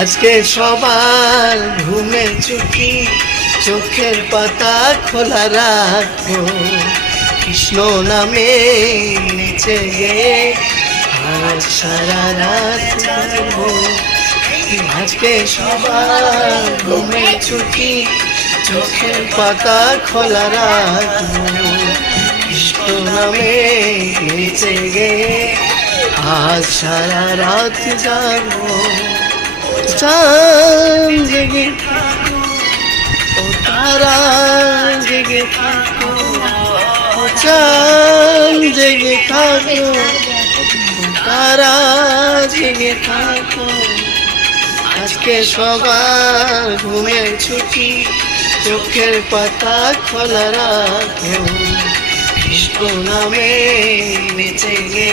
আজকে সবার ঘুমে চুকি, চোখের পাতা খোলা রাখবো, কৃষ্ণ নামে নেচে গে আজ সারা রাত জাগবো। আজকে সবার ঘুমে চুকি, চোখের পাতা খোলা রাখবো, কৃষ্ণ নামে নেচে গে আজ সারা রাত জাগবো। চাঁদ জেগে থাকো, ও তারা জেগে থাকো, ও চাঁদ জেগে থাকো, ও তারা জেগে থাকো। আজকে সবার ঘুমের ছুটি, চোখের পাতা খোলা রাখো, কৃষ্ণ নামে নেচে গে